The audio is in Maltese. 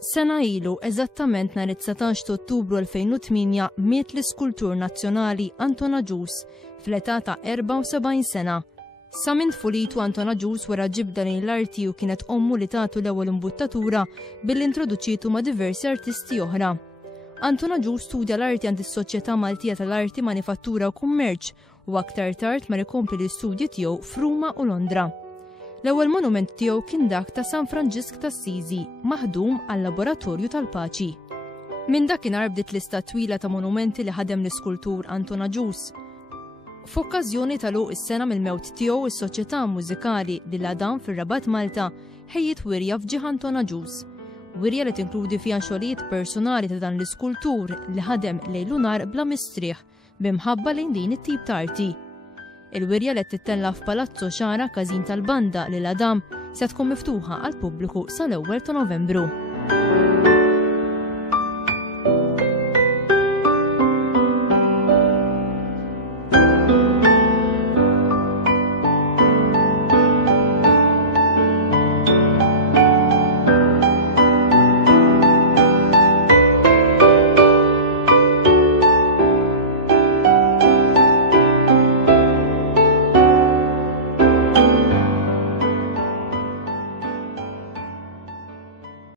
Sena ilu, eżattament nhar it-19 ta' Ottubru 2008 miet l-iskultur nazzjonali Anton Agius fl-età ta' 74 sena. Sa minn tfulitu Anton Agius wara ġibda lejn l-arti u kienet ommu li tagħtu l-ewwel imbuttatura billi introduċitu ma' diversi artisti oħra. Anton Agius studja l-arti għand is-Soċjetà Maltija tal-Arti, Manifattura u Kummerċ u aktar tard ma rikompli l-istudji tiegħu f'Ruma u Londra. L-ewwel monument tiegħu kien dak ta' San Franġisk t'Assisi, maħdum għall-Laboratorju tal-Paċi. Minn dakinhar bdiet lista twila ta' monumenti li ħadem l-iskultur Anton Agius. F'okkażjoni tal-għuq is-sena mill-mewt tiegħu is-Soċjetà Mużikali Lil Adam fir-Rabat Malta ħejjiet wirja f'ġieħ Anton Agius. Wirja li tinkludi fiha xogħlijiet personali ta' dan l-iskultur li ħadem lejlu nar bla mistrieħ b'imħabba lejn din it-tip ta' arti. Il-wirja li tittella f'Palazzo Xara Każin tal-Banda Lil Adam se tkun miftuħa għall-pubbliku sal-1 ta' Novembru.